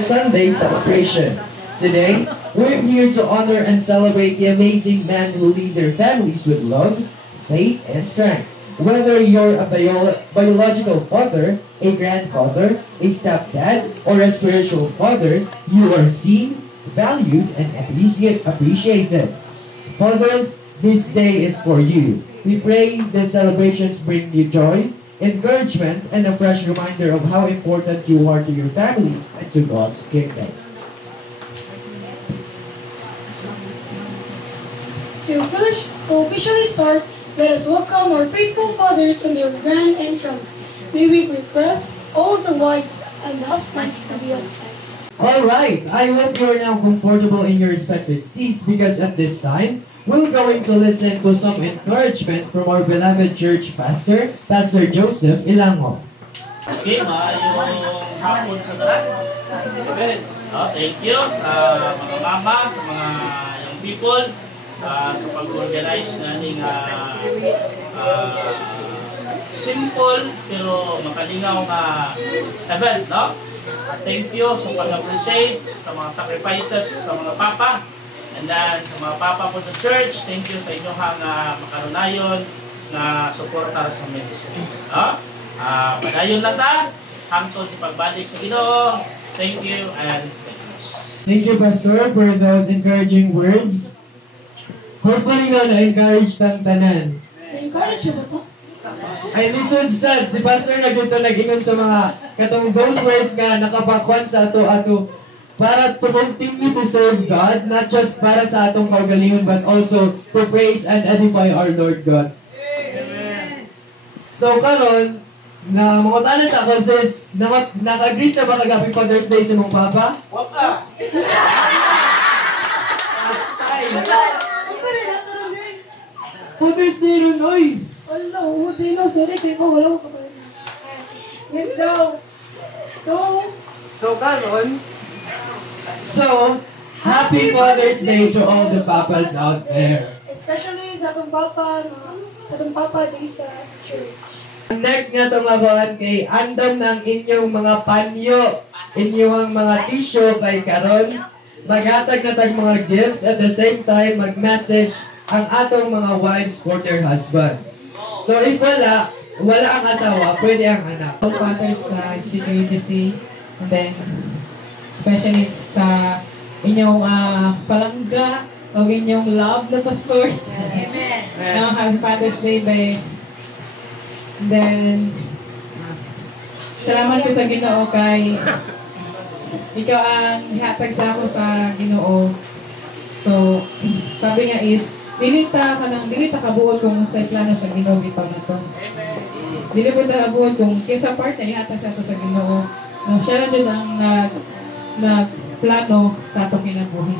Sunday celebration. Today, we're here to honor and celebrate the amazing men who lead their families with love, faith, and strength. Whether you're a biological father, a grandfather, a stepdad, or a spiritual father, you are seen, valued, and appreciated. Fathers, this day is for you. We pray the celebrations bring you joy, encouragement, and a fresh reminder of how important you are to your families and to God's kingdom. To officially start, let us welcome our faithful fathers on their grand entrance. May we request all the wives and husbands to be outside. Alright, I hope you are now comfortable in your respective seats because at this time, we're going to listen to some encouragement from our beloved church pastor, Pastor Joseph Ilango. Okay, maayong hapon sa tanan. Thank you sa mga mama, sa mga young people, sa pag-organize nating simple pero makalingaw nga event, no? Thank you sa pag-appreciate sa mga sacrifices sa mga papa. And then, sa mga papa po sa church, thank you sa inyong makarunayon na suporta sa ministry. No? Padayon lang ta, hangtod sa pagbalik sa Ginoo. Thank you and thank you. Thank you, Pastor, for those encouraging words. Hopefully na-encourage ng tanan. Na-encourage ba ito? Ay, listen sad, si Pastor na dito nag-ingon sa mga katong those words nga nakabakwan sa ato para to continue to serve God, not just para sa atong kaugalingon, but also to praise and edify our Lord God. Amen. So karon na mga tanan sa ako sis, naka-greet na ba kag Happy Father's Day sa mong papa? Wala! Father's Day ron, oy! Wala, hindi na, sorry, kaya ko wala ko kapag Wait daw. So, Happy Father's Day to all the papas out there. Especially sa atong papa din sa church. Next nga itong abawan kay andam ng inyong mga panyo, inyong mga tissue kay karon. Maghatag na tag mga gifts at the same time mag-message ang atong mga wives for their husband. So if wala ang asawa, pwede ang anak. All fathers sa CQUTC, and then especially sa inyong palangga o inyong love na pastor. Amen. Happy Father's Day, babe. And then, salamat ko sa Ginoo kay ikaw ang ihatag sa ako sa Ginoo. So, sabi niya is, dili ta kabuot kung sa plano sa Ginoo bitaw na to. Dili po ta kabuot kung kisa part na ihatag sa ako sa Ginoo. No, siya na din ang nagplano sa atong kinabuhi.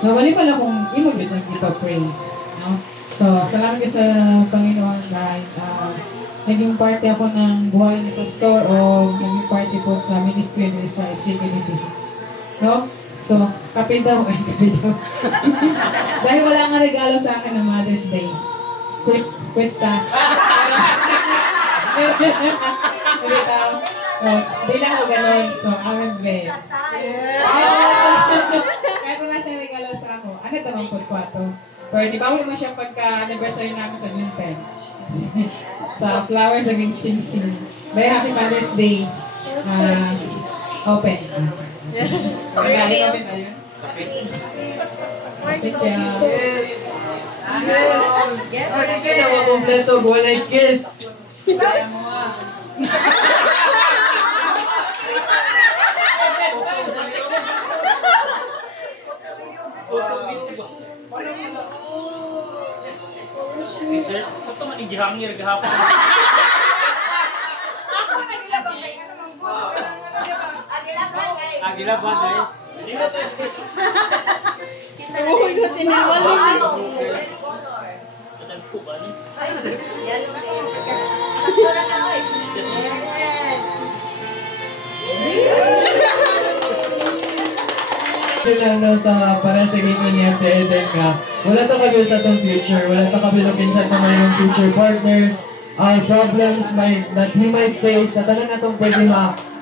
No, wali pala kung imo gid nagpa-pray, no? So, salamat ko sa Panginoon dahil naging party ako ng buhay ni Pastor o naging party po sa ministry ni sa FCKDTC. No? So, kape daw. Dahil wala nga regalo sa akin ng Mother's Day. Quits ta. Ulit daw. So, di lang ako ganun. So, I'm blessed. Kaya ito na siya regalo sa ako. Ano ito ng pagkwato? Pero di ba mo siya pagka-anniversary namin sa Junpen? Sa flowers naging sing-sing. Very Happy Father's Day. Open. Magaling open tayo. Thank you. Yes. Ano ka na makompleto? Buwan ay kiss. Sir, ito man igihangir gahapon. Agilabang guys. Uy, no, tiniwala niyo. Kadang po ba ni? Lang sa para sa ginoo niya Eden nga wala to kami sa atong future, wala to kami sa atong mayroong future partners, problems that we might face sa tanan natong pwede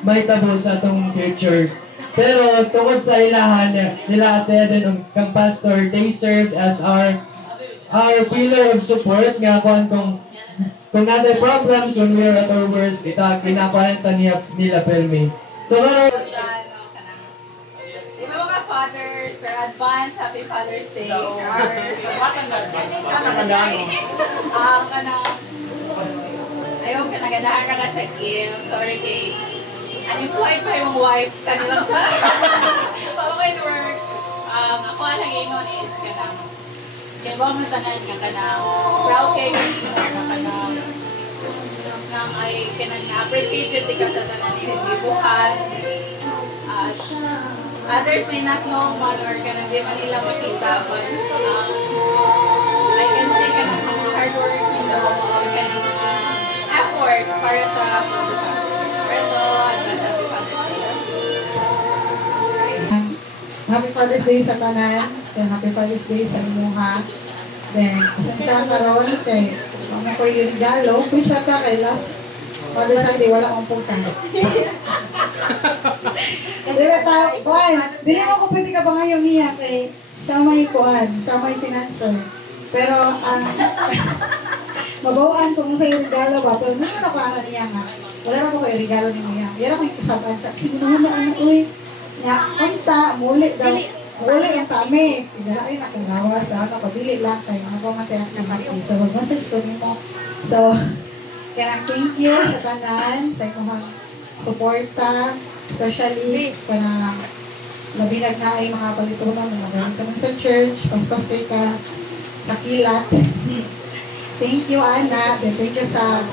maitabo sa atong future. Pero tungod sa ilahan nila Ate Eden ug kang pastor, they served as our pillar of support nga kung natin problems when we are at our worst, kinakwenta nila Pelmi. So, Di ba mga fathers, for advance, happy Father's Day. Ayaw ka nagadahan ka na sa gift. Sorry kay unemployed pa yung wife kanilang sa pabakay to work. Ako ang nag-ingon is kanang kaya ba mo tanan ka kanang proud kay mo ka kanang nang ay kanang na-appreciate yun ka sa tanan yung gibuhat. Others may not know man or kanang di man nila makita but I can say kanang mga hard work nila or kanang effort para sa Happy Father's Day sa tanan, then Happy Father's Day sa imuha. Then, pasensya ka ron kay mama ko yung regalo. Please ka kay last Father's Day, wala akong punta. Di ba tayo, dili mo ko pwede ka ba ngayon niya kay siya may kuhan, siya may financer. Pero, mabawaan ko sa yung regalo ba, pero naman ako ana niya nga. Wala na ko kayo regalo ni Mia. Yan ako yung kasabahan siya. Sige naman na ano, uy. Nga, unta, muli daw. Muli yan sa amin. Ay, nakagawas. Pabili lang kayo. Ano ko mataya ng happy. So, mag-message ko nimo. So, kaya thank you sa tanan, sa inyong suporta, especially kana labinag na ay mga palitunan ng mga kami sa church, paspas ka, nakilat. Thank you, Ana. Thank you sa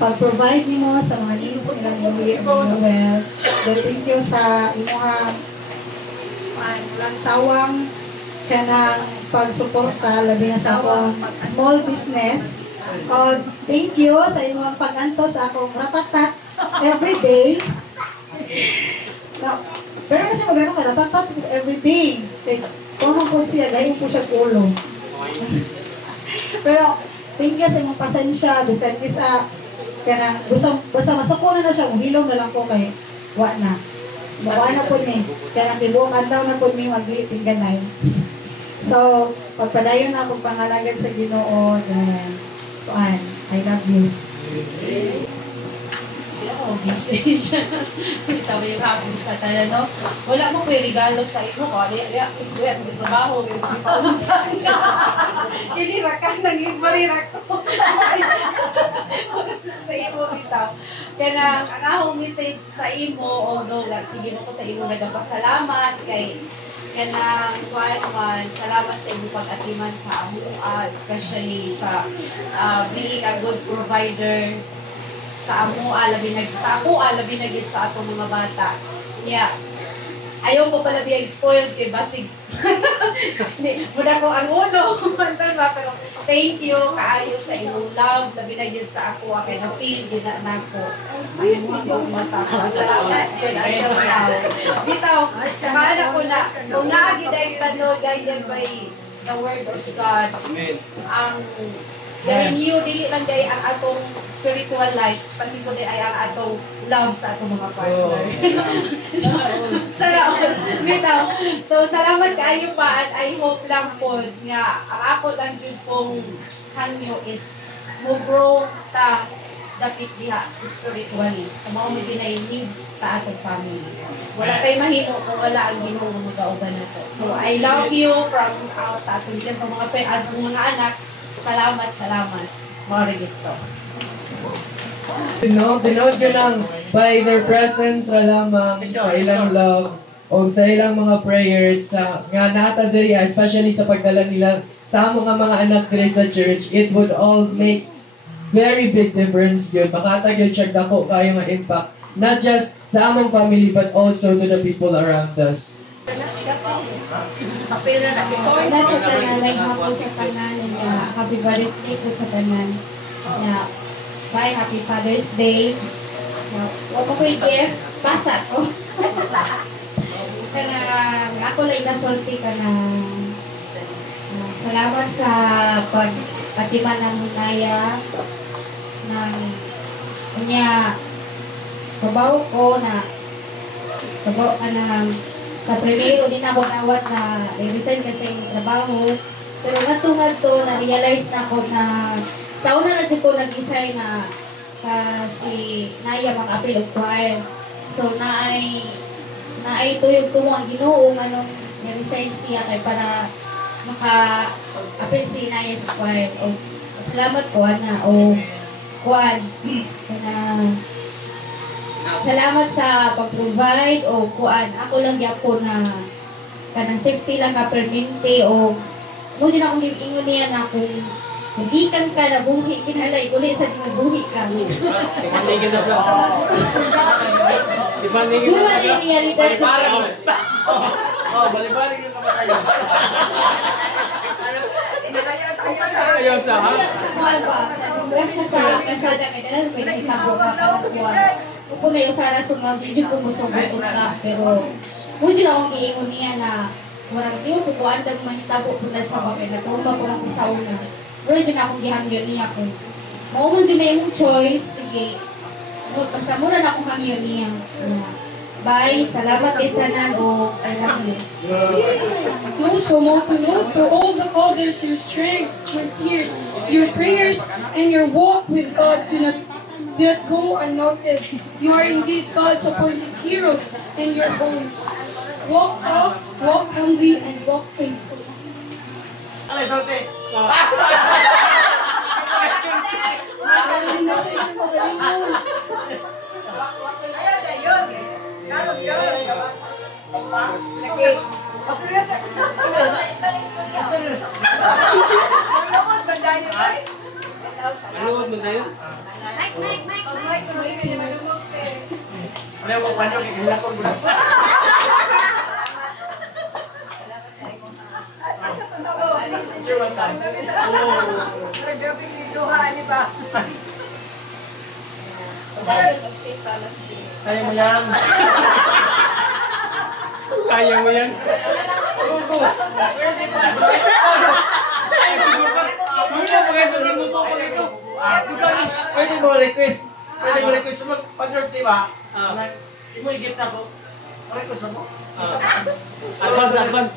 pag-provide nimo sa mga needs nila ni Noel. Then thank you sa inyong walang sawang kanang pagsuporta labi na sa akong small business. Thank you sa inyong pag-anto sa akong ratatat every day. Pero kasi magano ka ratatat every day. Kung po siya, dahil po siya ulo. Pero thank you sa inyong pasensya. Bisan isa kaya basta masukunan na siya, hilong na lang ko kay wa na. Bawa na po ni. Kaya nakibuong andaw na po ni magliting ganay. So, pagpadayon na akong pangalagad sa Ginoo, then, Tuan, I love you. Busy siya. Itaw yung hapon sa tanan, no? Wala mo ko yung regalo sa imo ko. Kuya, trabaho, may pauntan. Hindi rakan, naging marirak ko. Sa imo, bitaw. Kaya na, ang akong message sa imo, although, sige mo ko sa imo nagpasalamat kay kanang man, salamat sa imo pag-atiman sa amo, especially sa being a good provider sa amo alabi sa atong mga bata. Yeah. Ayaw ko pala biyang spoiled kay basig. Muna ko ang uno. Pero thank you kaayo sa inyong love. Labi na yun sa ako. Kaya na-feel din na ako. Ayun mo ang masama. Salamat. Bitaw, sakahan ako na. Kung naagid ay tanong, guided by the word of God. Ang renew, dili lang day ang atong spiritual life, pati ko din ay ang atong love sa atong mga partner. Bitaw. So, salamat kaayo pa at I hope lang po nga ang ako lang dyan pong kanyo is mo-grow ta dapit diha spiritually. Kamo mo din ay needs sa atong family. Wala tayo mahino kung wala ang Ginoo nga magauban nato. So, I love you from sa atong sa mga anak. Salamat. Marigit to. Tinood ko lang by their presence ra lamang sa ilang love o sa ilang mga prayers nga nata diri, especially sa pagdala nila sa among mga anak diri sa church, it would all make very big difference yun. Makatag yun siya dako kayo nga impact, not just sa among family but also to the people around us. Apil na Ikaw na sa tanan, like hapon sa tanan, happy birthday po sa tanan. Bye, happy Father's Day. Huwag ko yung gift, basa ko. Kanang ako lang nasulti ka na salamat sa pagpatiman ng munaya ng kanya trabaho ko na Sabo ka na sa primero din ako nawat na i-resign kasi yung trabaho. Pero ngadto na-realize na ako na sa una na ko nag-resign na si Naya mga apil of choir. So naay tuyog ko mo ang Ginoo anong na-resign siya kay para maka-apil si Naya sa choir. O salamat ko na o kuan na salamat sa pag-provide o kuan ako lang gyapon na kanang safety lang ka permente o mo din akong ingon niya na kung gikan ka na buhi kinalay uli sa mga buhi ka. Imanigin na bro. Imanigin na Buwan yung realidad ko. Balik-balik yung naman kayo. Ayaw sa ha? Sa kuwan ba? Disgrasya sa kasada may dalan may nakitabo ka sa kuwan. Kung may usara sungaw, hindi ko musubot ka. Pero kung din akong iingon niya na walang tiyo, kukuhaan lang manitabo po na sa bakit. Natumba po lang sa una. Pero din akong gihangyon niya ko. Maumon din na yung choice. Sige. Basta muna na akong hangyon niya. Bye. Salamat kay Sanan o I love you. Also, to all the fathers, your strength, your tears, your prayers, and your walk with God do not go unnoticed. You are indeed God's appointed heroes in your homes. Walk up, walk humbly, and walk faithfully. Ano sorte? Malungod mo tayo? Ano yung panyo kikilakon mo na? Kaya mo yan. Kaya mo yan. Pwede mo request. Pwede mo request. Pag-nurse, di ba? Hindi mo higit na ko. Request mo? Advance.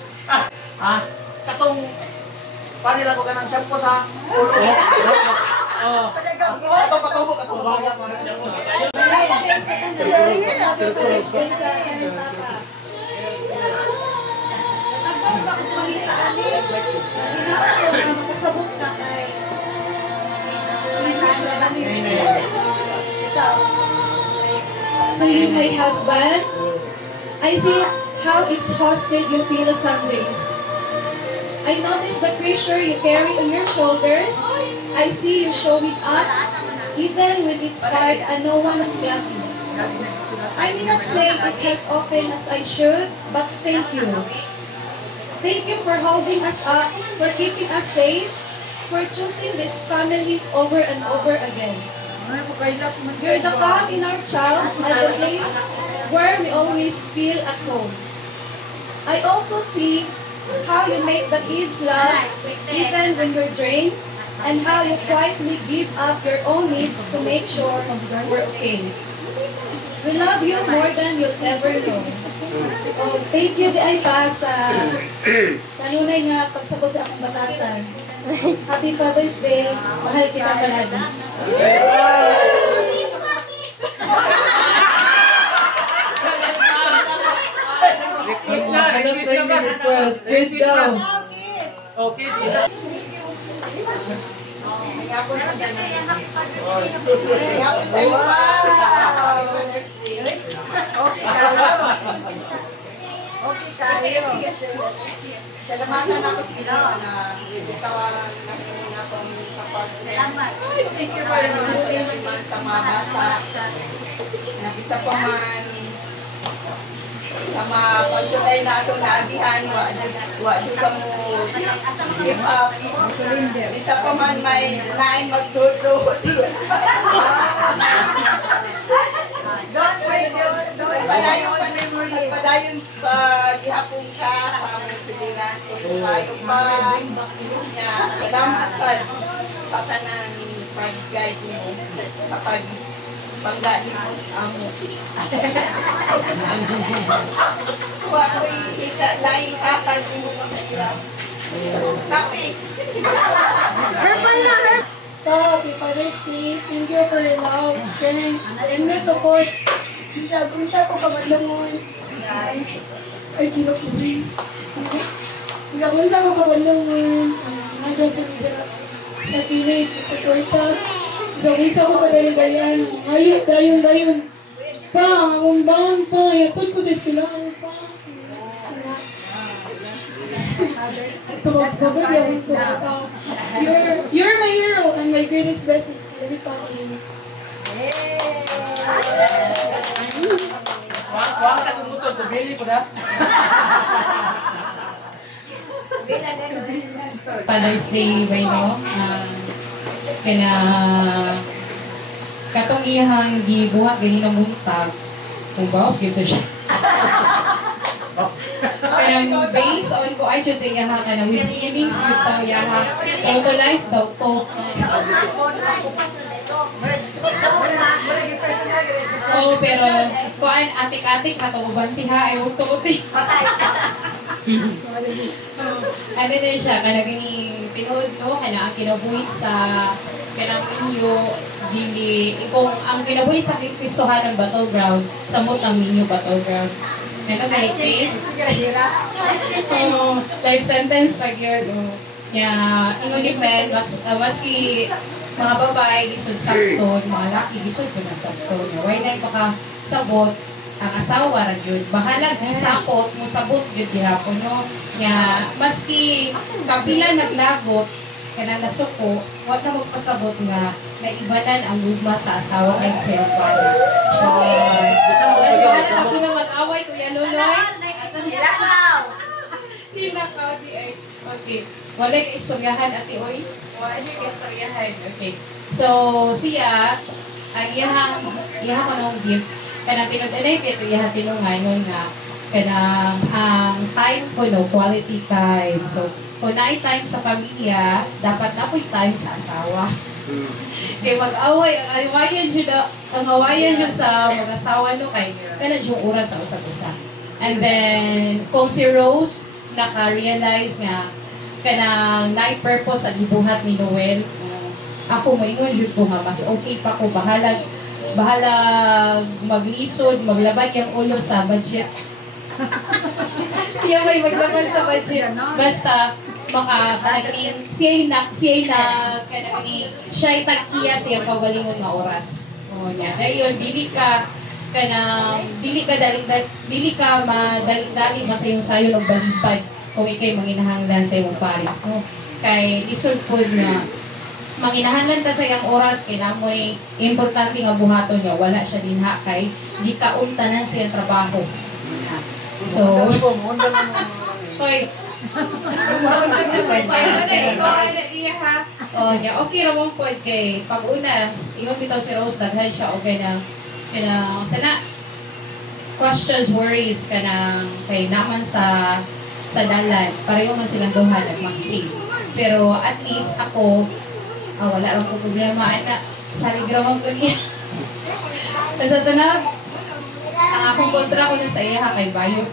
Katong panila ko ka ng shampoo sa ulo. Patubo. Makasabot ka kay to you, my husband, I see how exhausted you feel some days. I notice the pressure you carry on your shoulders. I see you showing up even when it's hard and no one is helping. I may not say it as often as I should, but thank you. Thank you for holding us up, for keeping us safe, for choosing this family over and over again. You're the calm in our trials and the place where we always feel at home. I also see how you make the kids laugh even when you're drained, and how you quietly give up your own needs to make sure we're okay. We love you more than you'll ever know. Oh, thank you di ay pa sa kanunay nga pagsabot sa akong batasan. Happy Father's Day. Mahal kita palagi. Request na, request daw. Okay, sila. Salamatan ako sila na itawaran na muna itong kapag. Thank you very much sa mga bata. Na isa pa man sa mga pagsulay na itong naagihan, wado ka mo give up. Isa pa man may nain magsulod. Padayon pa gihapon ka sa among pilihan. Tayo pa niya. Salamat sa tanang pag-guide mo kapag panggali mo sa amo. Wa ko laing hatag mo mahirap. Happy. Happy Father's Day. Thank you for your love, strength, and the support. Kung sa ko kabalungon. Ay, kinakuli. Kung sa ko kabalungon. Nagapos sa pilit, sa torta. Kung sa ko kadayan-dayan. Ayun, dayon. Pa, ang umbang pa. Yatod ko sa eskwelahan pa. You're my hero and my greatest blessing. Wang ka sumutot, tubili po na. Father's Day ba no? Kaya katong iyang gibuhat gani ng buntag kung bawas gito siya. Pero based on ko ay jud iyaha ka na with feelings with taw iyaha auto life daw to. Oh, pero kuan atik-atik katauban tiha ay auto ti. Ano din siya, kanaging pinood ko, kana ang kinabuhi sa kanang inyo, dili, kung ang kinabuhi sa Kristohan ng battleground, samot ang ninyo battleground. Ano kay Kate? Life sentence pag yun. Ingon ni Fred, maski mga babae, gisod sakto, mga laki, gisod ko na sakto. Why na makasabot ang asawa ra gyud bahalag isakot mo sabot gyud gihapon no nya maski kapila naglagot kana nasuko wa na magpasabot nga naibanan ang gugma sa asawa kay cellphone. Ako na mag-away Kuya Luloy. Tinakaw di ay. Okay. Wala kay istoryahan ati oy. Wala kay istoryahan. Okay. So siya ang iyang kanong gift kanang pinag-anay ito yung tinungan nun nga kanang ang time ko no, quality time. So, kung naay time sa pamilya, dapat na po time sa asawa. Kaya mag-away, ang awayan dyan sa mag-asawa no, kay kanang yung oras sa usag-usa. And then, kung si Rose, naka-realize nga kanang naay purpose ang ibuhat ni Noel, ako maingon yun ko nga, mas okay pa ko bahala maglisod, maglabad yung ulo sa budget. Siya may maglaban sa budget. Basta, siya tag-iya siya kawalingon na oras. O, yan. Ngayon, dili ka madali masayong sayo ng balipad kung ikay manginahanglan sa iyong pares. No? Kay, isod po na manginahanglan ka sa iyang oras, kinamoy importante nga buhaton niya, wala siya dinha kay di ka untanan sa iyang trabaho. So, hoy, okay ramon po kay pag-una, ingon bitaw si Rose, daghan siya okay na sana questions, worries kanang kay naman sa dalan, pareho man silang duha nagmaksig. Pero at least ako wala rin po problema. Saligrawang ko niya. Sa tanag, ang akong kontra ko na sa iya kay Bayot.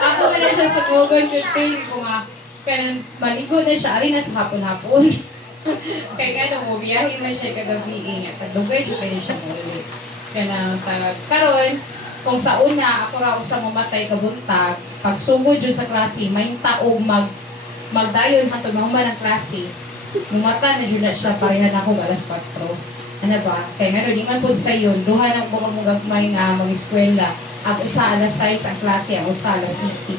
Ako na siya sa Google Good ko nga. Kaya maligo na siya. Ari na sa hapon-hapon. Kaya nga nung umiyahin na siya kagabi nga, kadugay siya kayo siya muli. Kaya na karon kung sa una, ako raw sa mamatay kabuntag, pag sugod yun sa klase, may taong magdayon hatod mahuman ang klase, mumata na yun na siya, parehan ako alas 4. Ano ba? Kaya nga rin man po sa yun, duha ng buka mong gagmay nga mag-eskwela, ako sa alas 6 ang klase, ako sa alas 7.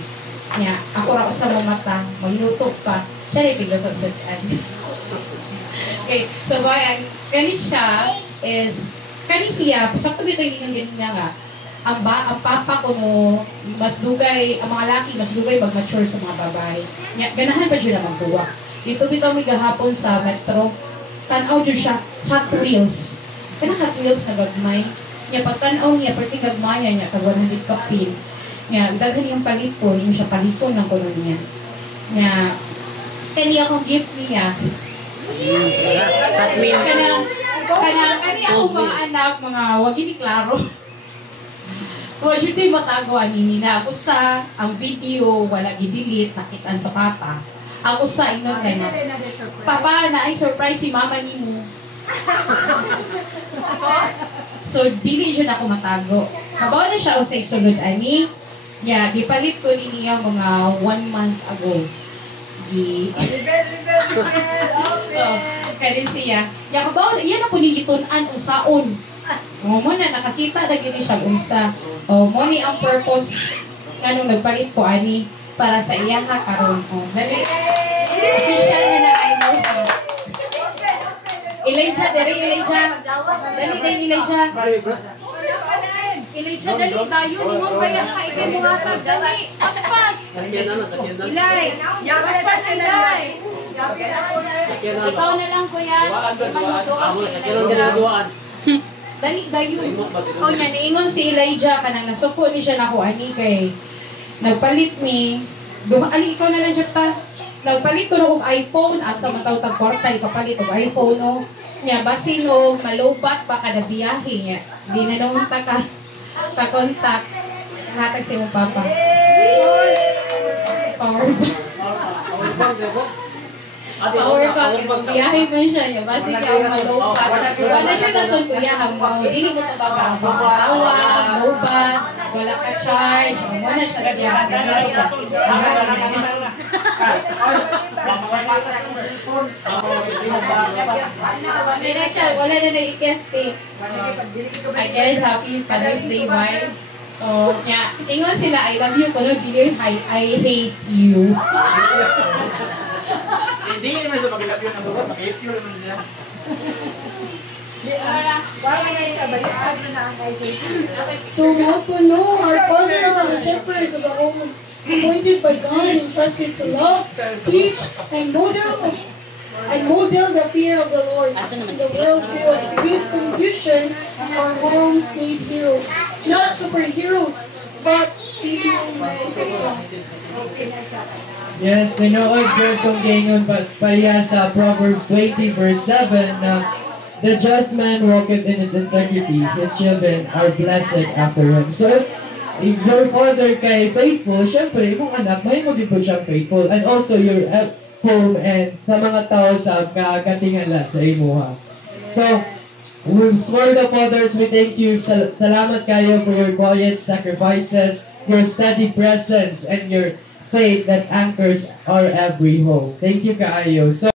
Nga, ako raw sa mamata, magluto pa, siya rin pigluto sa okay, so bayan, kani siya siya, sakto dito yung ganyan nga, ang papa ko no, mas dugay, ang mga laki, mas dugay mag-mature sa mga babae. Ganahan pa siya na magduwa. Dito bitaw may gahapon sa metro, tanaw dyan siya, Hot Wheels. Kana Hot Wheels na gagmay. Nya pagtanaw niya, perting gagmaya niya, tag 100 kapin. Nya, daghan yung palipon, yung siya palipon ng kuno niya. Nya, kani akong gift niya. That means Kani akong mga anak, mga wag ini klaro. Kung syempre matago ani na ako sa ang video wala gi-delete nakitaan sa papa. Ako sa inon kay na. Papa na ay surprise si mama nimo. So dili jud ako matago. Kabaw na siya usay sulod ani. Ya, gipalit ko ni niya mga 1 month ago. Kaya siya. Ya kabaw yan ako ni gitun-an usaon. Mo na nakakita na gini siya unsa. Mo ni ang purpose kanong nagpalit ko ani para sa iya ha karon. Dali. Official na I know. Elijah, dali Elijah. Dali Elijah. Elijah, dali tayo ni mo kaya kay mo hatag dali. Paspas. Ilay. Paspas ilay. Ikaw na lang, kuya. Dali dayon. O niya, niingon si Elijah kanang nasuko ni siya nako ani kay nagpalit mi. Ali ikaw na lang dyan pa. Nagpalit ko na og iPhone asa mataw tag kwarta ipapalit og iPhone no. Nya basin og malobat pa kada biyahe nya. Di na nung ta contact hatag si mong papa. Power bank, biyahe man siya niya. Basi siya ang malobat. Wala siya kasun kuya mo. Dili mo ito baga. Tawag, lobat, wala ka charge. Wala siya na diya. Wala na na-i-guest eh. I guess happy Father's Day vibe. So, yeah, ingon sila, I love you, kuno dili, I hate you. Hindi naman sa pag-ilapyo ng buwan, mag-hate you naman siya. So now to know our fathers and the shepherds of the home, appointed by God, entrusted to love, teach, and model the fear of the Lord. The world filled with confusion, our homes need heroes, not superheroes, but people made by God. Yes, tinuod yun kung gingon pareha sa Proverbs 20 verse 7 na the just man walketh in his integrity, his children are blessed after him. So if your father kay faithful, syempre, mong anak, may mo din po siyang faithful. And also your home and sa mga tao sa katingala sa imuha. So, for the fathers, we thank you. Salamat kayo for your quiet sacrifices, your steady presence, and your faith that anchors our every home. Thank you kaayo. So